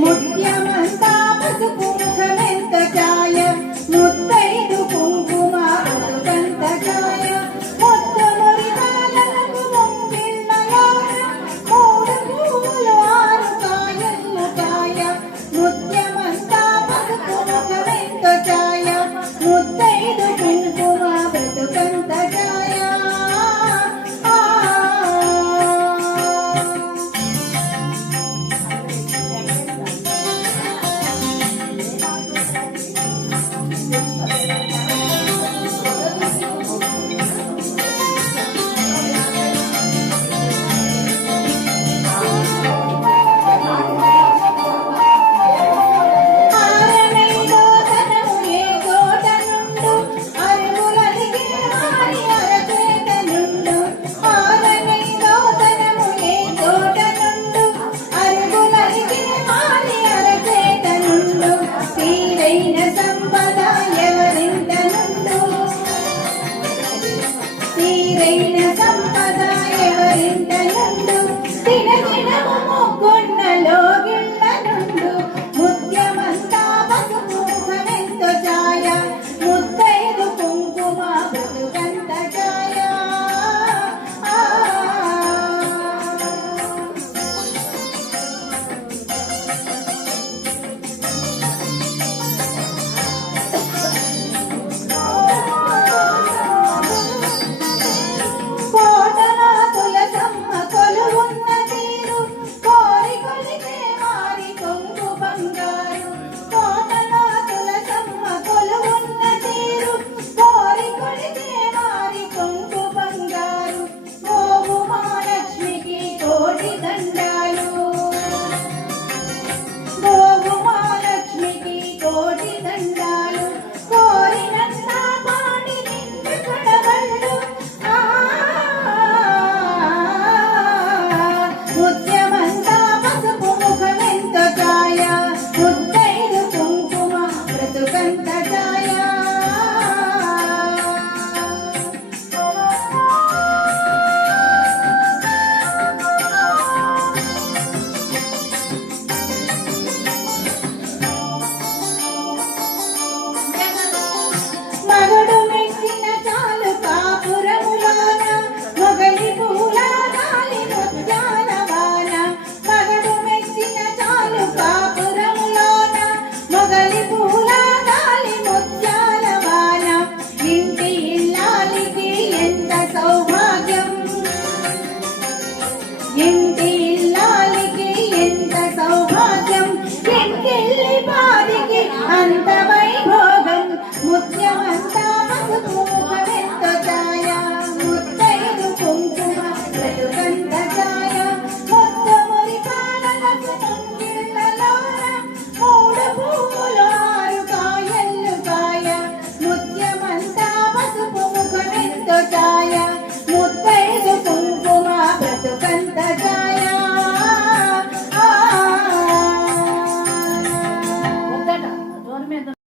ముత్యమంతా పసుపు ముఖమెంత ఛాయ ముత్తైదు కుంకుమ బతుకంత ఛాయ ముత్తు మురిపాలకు ముంగిళ్ళలోన మూడు పూలు ఆరు కాయలు కాయ ముత్యమంతా పసుపు ముఖమెంత ఛాయ ముత్తైదు కుంకుమ బతుకంత ఛాయ. తీరైన సంపద ఎవరింట నుండు దినదినము ముగ్గున్నలో గిళ్ళ నుండు ముత్యమంతా పసుపు ముఖమెంతో ఛాయ ముత్తైదు కుంకుమ బతుకంత ఛాయ. మగడు మెచ్చిన చాలు కాపురములోన మొగలి పూల గాలి ముత్యాల వాన మగడు మెచ్చిన చాలు కాపురములోన మొగలి పూల గాలి ముత్యాల వాన ఇంటి ఇల్లాలికి ఎంత సౌభాగ్యం ఇంటి